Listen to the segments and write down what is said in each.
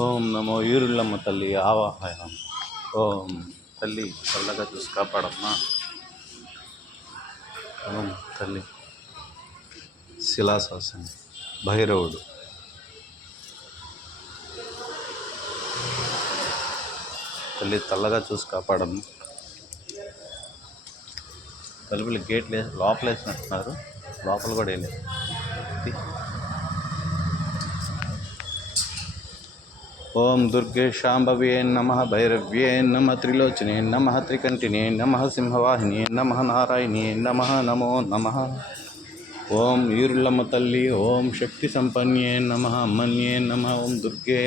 ఓం నమో ఈరుళ్ళమ్మ తల్లి ఆవాహయాం. ఓం తల్లి చల్లగా చూసి కాపాడమ్మా. ఓం తల్లి శిలాశాసనం భైరవుడు తల్లి చల్లగా చూసి కాపాడమ్మా. తలుపులు గేట్లు లోపల వేసినట్టున్నారు, లోపల కూడా వేయలేదు. ఓం దుర్గే శాంభవ్యే నమః, భైరవ్యే నమః, త్రిలోచనే నమః, త్రికంఠినే నమః, సింహవాహినే నమః, నారాయణే నమః, నమో నమః. ఓం ఈరుళ్ళమ్మ తల్లి, ఓం శక్తి సంపన్యే నమః, అమ్మన్యే నమః, ఓం దుర్గే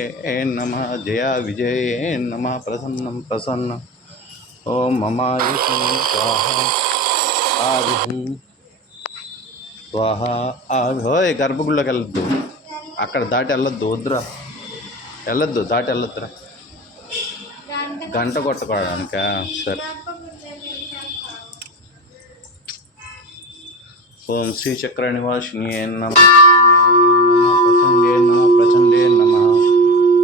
నమః, జయా విజయే నమః, ప్రసన్నం ప్రసన్నం. ఓం మమాయ స్వాహ ఆవిహం స్వాహ ఆవి. హోయ్ గర్భగుళ్ళకి వెళ్ళొద్దు, అక్కడ దాటి వెళ్ళొద్దు, వద్దురా వెళ్ళొద్దు, దాటి వెళ్ళొద్దురా. గంట కొట్టుకోవడానికా? సరే. ఓం శ్రీచక్ర నివాసిని నమః, ప్రచండే నమః, ప్రచండే నమః.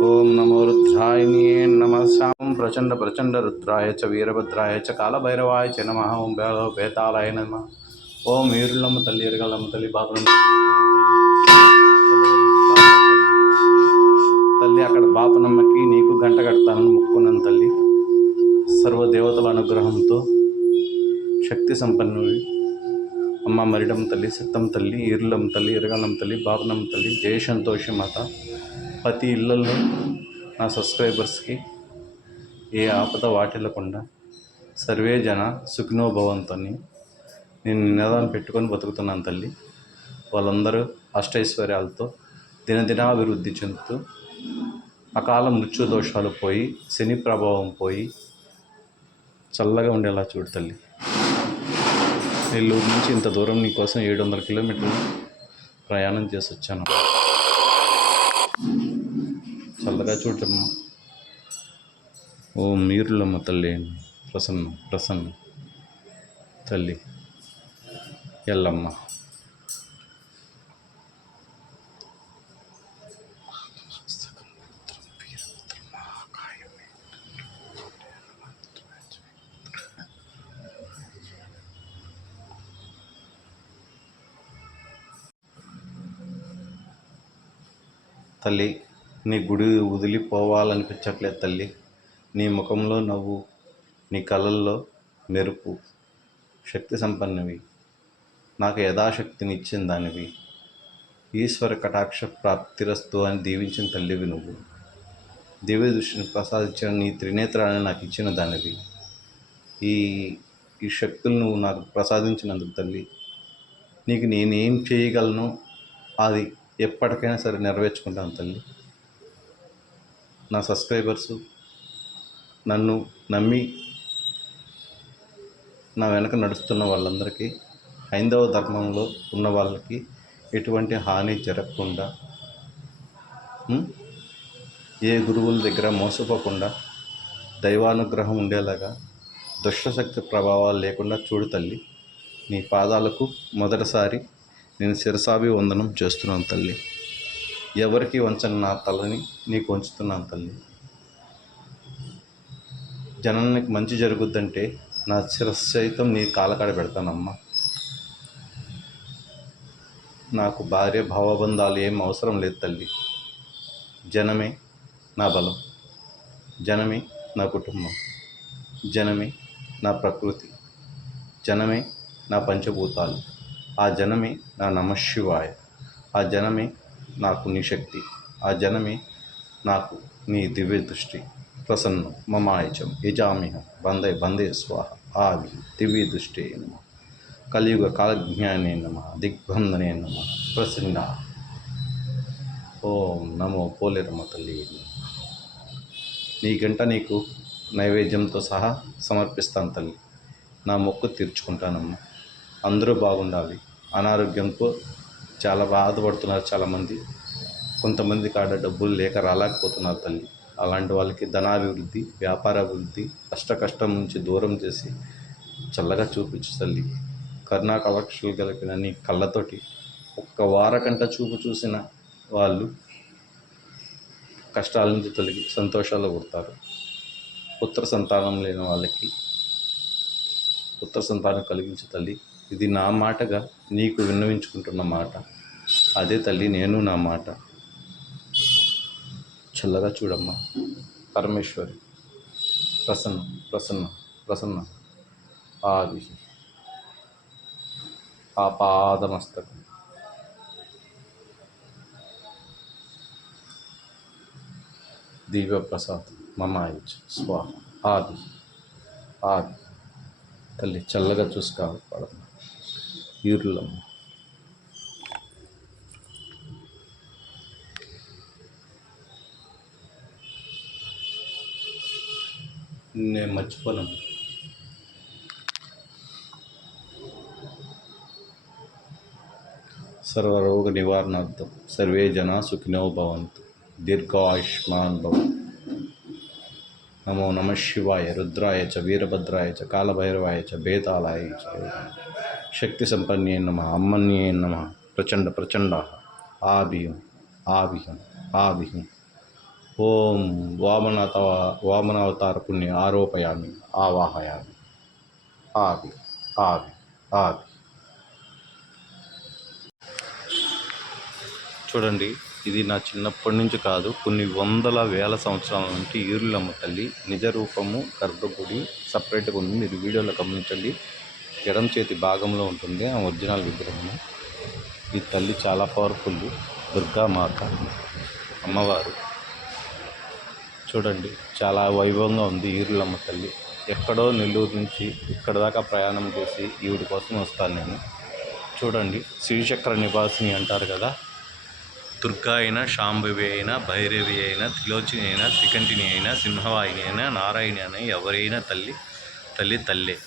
ఓం నమో రుద్రాయణి నమః, శ్యామం ప్రచండ ప్రచండ రుద్రాయ చ వీరభద్రాయ చ కాలభైరవాయ చ నమః. ఓం బేతాళాయ నమః. ఓం ఈరుళ్ళమ్మ తల్లి, ఎరగలమ్మ తల్లి, బాపనమ్మ తల్లి, అక్కడ బాపనమ్మకి నీకు గంట కడతానని మొక్కున్నాను తల్లి. సర్వదేవతల అనుగ్రహంతో శక్తి సంపన్నుడి అమ్మ మరిడమ్మ తల్లి, సిద్ధమ్మ తల్లి, ఈరుళ్ళమ్మ తల్లి, ఎరగలమ్మ తల్లి, బాపనమ్మ తల్లి, జయ సంతోషి మాత. ప్రతి ఇళ్లలో నా సబ్స్క్రైబర్స్కి ఏ ఆపద వాటిల్లకుండా సర్వే జన సుఖినోభవంతో నేను నినాదం పెట్టుకొని బతుకుతున్నాను తల్లి. వాళ్ళందరూ అష్టైశ్వర్యాలతో దినదినాభివృద్ధి చెందుతూ అకాల మృత్యు దోషాలు పోయి, శని ప్రభావం పోయి చల్లగా ఉండేలా చూడు తల్లి. నెల్లూరు నుంచి ఇంత దూరం నీకోసం 700 కిలోమీటర్లు ప్రయాణం చేసి వచ్చాను. చల్లగా చూడమ్మా. ఓం ఈరుళ్ళమ్మ తల్లి, ప్రసన్న ప్రసన్న తల్లి ఎల్లమ్మ. తల్లి, నీ గుడి వదిలిపోవాలనిపించట్లేదు తల్లి. నీ ముఖంలో నవ్వు, నీ కళ్ళల్లో మెరుపు, శక్తి సంపన్నవి, నాకు యథాశక్తిని ఇచ్చిన దానివి, ఈశ్వర కటాక్ష ప్రాప్తిరస్తు అని దీవించిన తల్లివి నువ్వు. దివ్య దృష్టిని ప్రసాదించిన నీ త్రినేత్రాన్ని నాకు ఇచ్చిన దానివి. ఈ శక్తులు నువ్వు నాకు ప్రసాదించినందుకు తల్లి, నీకు నేనేం చేయగలను అది ఎప్పటికైనా సరే నెరవేర్చుకుంటాను తల్లి. నా సబ్స్క్రైబర్సు నన్ను నమ్మి నా వెనక నడుస్తున్న వాళ్ళందరికీ, హైందవ ధర్మంలో ఉన్న వాళ్ళకి ఎటువంటి హాని జరగకుండా, ఏ గురువుల దగ్గర మోసపోకుండా దైవానుగ్రహం ఉండేలాగా దుష్టశక్తి ప్రభావాలు లేకుండా చూడు తల్లి. నీ పాదాలకు మొదటిసారి నేను శిరసాభి వందనం చేస్తున్నాను తల్లి. ఎవరికి వంచని నా తలని నీకు వంచుతున్నాను తల్లి. జనానికి మంచి జరుగుద్దంటే నా శిరస్సు సైతం నీ కాలకాడ పెడతానమ్మా. నాకు భార్య భావబంధాలు ఏం అవసరం లేదు తల్లి. జనమే నా బలం, జనమే నా కుటుంబం, జనమే నా ప్రకృతి, జనమే నా పంచభూతాలు, ఆ జనమే నా నమశివాయ, ఆ జనమే నాకు నీ శక్తి, ఆ జనమే నాకు నీ దివ్య దృష్టి. ప్రసన్నం మమాయచం యజామిహం బందే బందే స్వాహ ఆవి దివ్య దృష్టి నమ. కలియుగ కాలజ్ఞానే నమ, దిగ్బంధనే నమ, ప్రసన్న. ఓం నమో పోలేరమ్మ తల్లి. నీ గంట నీకు నైవేద్యంతో సహా సమర్పిస్తాను తల్లి. నా మొక్కు తీర్చుకుంటానమ్మా. అందరూ బాగుండాలి. అనారోగ్యంతో చాలా బాధపడుతున్నారు చాలామంది. కొంతమంది కాడ డబ్బులు లేక రాలేకపోతున్నారు తల్లి. అలాంటి వాళ్ళకి ధనాభివృద్ధి, వ్యాపార అభివృద్ధి, కష్టం నుంచి దూరం చేసి చల్లగా చూపించు తల్లి. కరుణా కటాక్షాలు కలిగిన నీ కళ్ళతోటి ఒక్క వారకంట చూపు చూసిన వాళ్ళు కష్టాల నుంచి తొలగి సంతోషాలు పుడతారు. పుత్ర సంతానం లేని వాళ్ళకి పుత్ర సంతానం కలిగించు తల్లి. ఇది నా మాటగా నీకు విన్నవించుకుంటున్న మాట. అదే తల్లి నేను నా మాట. చల్లగా చూడమ్మా పరమేశ్వరి. ప్రసన్న ప్రసన్న ప్రసన్న. ఆది ఆపాదమస్తకం. దివ్య ప్రసాద్ మమాయిచ్ స్వాహ. ఆది ఆది తల్లి చల్లగా చూసి కాపాడమ్మ. ఈరులమ్మ. నేను మర్చిపోలేము. సర్వరోగ నివారణార్థం సర్వే జనా సుఖినో భవంతు. దీర్ఘాయుష్మాన్ భవ. నమో నమ శివాయ రుద్రాయ చ వీరభద్రాయ చ కాలభైరవాయ చ బేతాళాయ చ శక్తి సంపన్నే నమ అమ్మన్యే నమ. ప్రచండ ప్రచండ. ఆభియం ఆభియం ఆభియం. ఓం వామనావతార పుణ్య ఆరోపయామి ఆవాహయామి. ఆవి ఆవి ఆవి. చూడండి, ఇది నా చిన్నప్పటి నుంచి కాదు, కొన్ని వందల వేల సంవత్సరాల నుంచి ఈరులమ్మ తల్లి నిజ రూపము గర్భగుడి సపరేట్గా ఉంది. మీరు వీడియోలో గమనించండి. ఎడమ చేతి భాగంలో ఉంటుంది ఆ ఒరిజినల్ విగ్రహము. ఈ తల్లి చాలా పవర్ఫుల్. దుర్గామాత అమ్మవారు. చూడండి, చాలా వైభవంగా ఉంది ఈరులమ్మ తల్లి. ఎక్కడో నెల్లూరు నుంచి ఇక్కడ దాకా ప్రయాణం చేసి ఈవిడి కోసం వస్తాను నేను. చూడండి, శ్రీచక్ర నివాసిని అంటారు కదా. దుర్గా అయినా, శాంభవి అయినా, భైరవి అయినా, త్రిలోచని అయినా, త్రికంఠిని అయినా, సింహవాహిని అయినా, నారాయణి అయినా, ఎవరైనా తల్లి తల్లే.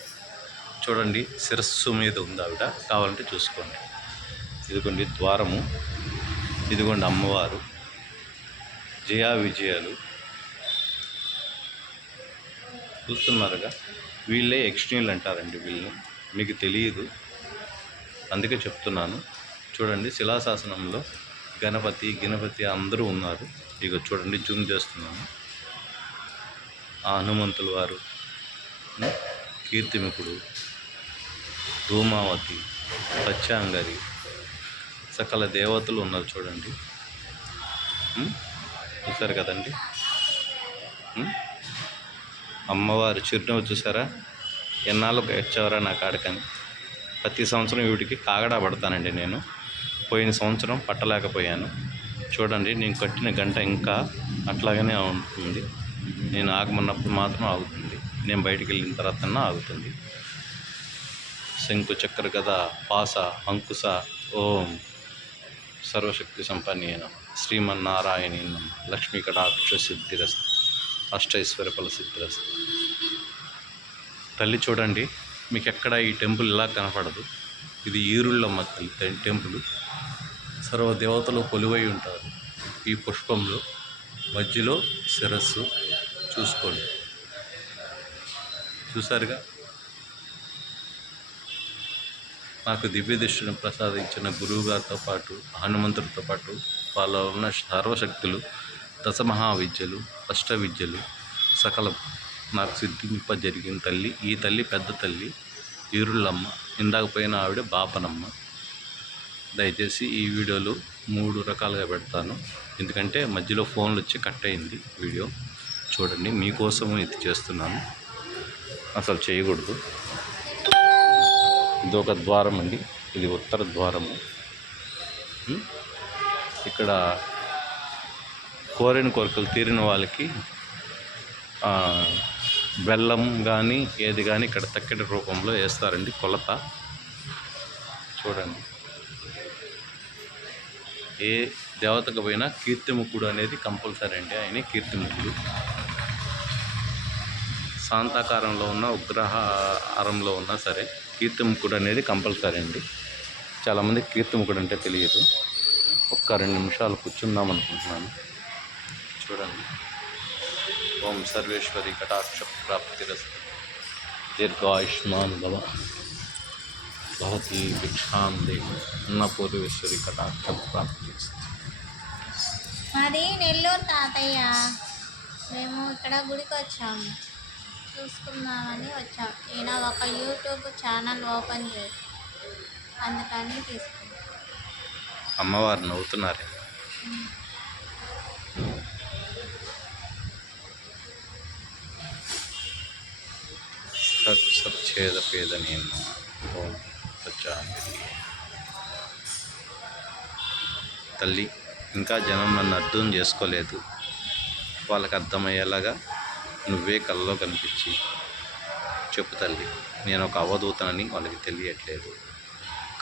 చూడండి, శిరస్సు మీద ఉంది ఆవిడ. కావాలంటే చూసుకోండి. ఇదిగోండి ద్వారము, ఇదిగోండి అమ్మవారు. జయా విజయాలు చూస్తున్నారుగా. వీళ్ళే యక్షిణీలు అంటారండి. వీళ్ళని మీకు తెలియదు, అందుకే చెప్తున్నాను. చూడండి, శిలాశాసనంలో గణపతి అందరూ ఉన్నారు. ఇక చూడండి, జూమ్ చేస్తున్నాను. ఆ హనుమంతుల వారు, కీర్తిముఖుడు, ధూమావతి, సత్యాంగరి, సకల దేవతలు ఉన్నారు. చూడండి, చూసారు కదండి. అమ్మవారు చిరునవ్వు చూసారా? ఎన్నాళ్ళకు వచ్చావరా నా కాడకని. ప్రతి సంవత్సరం వీటికి కాగడా పడతానండి నేను. పోయిన సంవత్సరం పట్టలేకపోయాను. చూడండి, నేను కట్టిన గంట ఇంకా అట్లాగనే ఉంటుంది. నేను ఆగమన్నప్పుడు మాత్రం ఆగుతుంది. నేను బయటికి వెళ్ళిన తర్వాత ఆగుతుంది. శంకు చక్ర గద పాస అంకుశ ఓం సర్వశక్తి సంపన్నేన శ్రీమన్నారాయణి నమ. లక్ష్మీ కటాక్ష సిద్ధిరస్తు. అష్టైశ్వర్య ఫల సిద్ధిరస్తు. తల్లి చూడండి, మీకు ఎక్కడ ఈ టెంపుల్ ఇలా కనపడదు. ఇది ఈరుళ్ళమ్మ తల్లి టెంపుల్. సర్వదేవతలు కొలువై ఉంటారు ఈ పుష్పంలో. మధ్యలో శిరస్సు. చూసుకోండి, చూసారుగా. నాకు దివ్య దృష్టిని ప్రసాదించిన గురువుగారితో పాటు, హనుమంతుడితో పాటు వాళ్ళ ఉన్న సర్వశక్తులు, దశమహావిద్యలు, అష్టవిద్యలు సకలం నాకు సిద్ధింప జరిగిన తల్లి ఈ తల్లి. పెద్ద తల్లి ఈరుళ్ళమ్మ. ఇందాక పోయిన ఆవిడ బాపనమ్మ. దయచేసి ఈ వీడియోలు 3 రకాలుగా పెడతాను, ఎందుకంటే మధ్యలో ఫోన్లు వచ్చి కట్ అయింది వీడియో. చూడండి, మీకోసం ఇది చేస్తున్నాను. అసలు చేయకూడదు. ఇది ఒక ద్వారం అండి. ఇది ఉత్తర ద్వారము. ఇక్కడ కోరిన కోరికలు తీరిన వాళ్ళకి బెల్లం కానీ ఏది కానీ ఇక్కడ తక్కెట రూపంలో వేస్తారండి. కొలత చూడండి. ఏ దేవతకు పోయినా కీర్తిముఖుడు అనేది కంపల్సరీ అండి. ఆయన కీర్తిముఖుడు. శాంతాకారంలో ఉన్న, ఉగ్రహారంలో ఉన్నా సరే కీర్తిముఖుడు అనేది కంపల్సరీ అండి. చాలామంది కీర్తిముఖుడు అంటే తెలియదు. ఒక్క 2 నిమిషాలు కూర్చుందాం అనుకుంటున్నాను. చూడండి. ఓం సర్వేశ్వరి కటాక్ష ప్రాప్తిరస్తు. దీర్ఘాయుష్మాన్ భవ. భవతి భిక్షాం దేహి. అన్నపూర్ణేశ్వరి కటాక్ష ప్రాప్తిరస్తు. మాది నెల్లూరు తాతయ్య. మేము ఇక్కడ గుడికి వచ్చాము, చూసుకుందామని వచ్చాం. ఈయన ఒక యూట్యూబ్ ఛానల్ ఓపెన్ చేసి అందుకని తీసుకున్నాం. అమ్మవారు నవ్వుతున్నారే. సచ్ఛేద పేద నేను ఓం సచ్చాంజలి. తల్లి, ఇంకా జనం నన్ను అర్థం చేసుకోలేదు. వాళ్ళకి అర్థమయ్యేలాగా నువ్వే కల్లో కనిపించి చెప్పు తల్లి. నేను ఒక అవధూతనని వాళ్ళకి తెలియట్లేదు.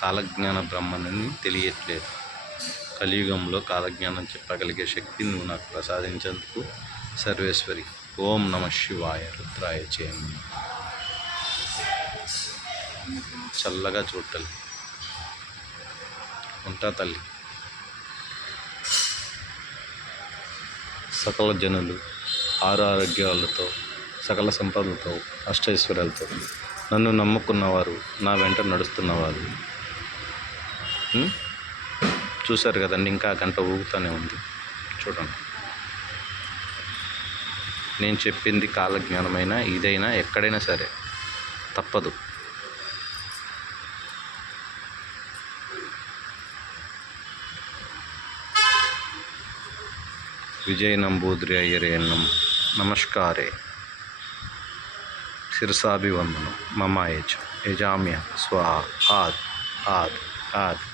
కాలజ్ఞాన బ్రహ్మణని తెలియట్లేదు. కలియుగంలో కాలజ్ఞానం చెప్పగలిగే శక్తిని నువ్వు నాకు ప్రసాదించేందుకు సర్వేశ్వరి. ఓం నమ శివాయ. రుద్రాయ చేయండి. చల్లగా చూడు తల్లి. ఉంటా తల్లి. సకల జనులు ఆరోగ్యాలతో, సకల సంపదలతో, అష్టైశ్వర్యాలతో నన్ను నమ్ముకున్నవారు, నా వెంట నడుస్తున్నవారు చూశారు కదండి. ఇంకా గంట ఊగుతూనే ఉంది చూడండి. నేను చెప్పింది కాలజ్ఞానమైనా ఇదైనా ఎక్కడైనా సరే తప్పదు. విజయ నంబూద్రి అయ్యరే నమస్కారే. శిరసాభివందనం. మమ యజామ్య స్వాహ. ఆద్ ఆద్ ఆద్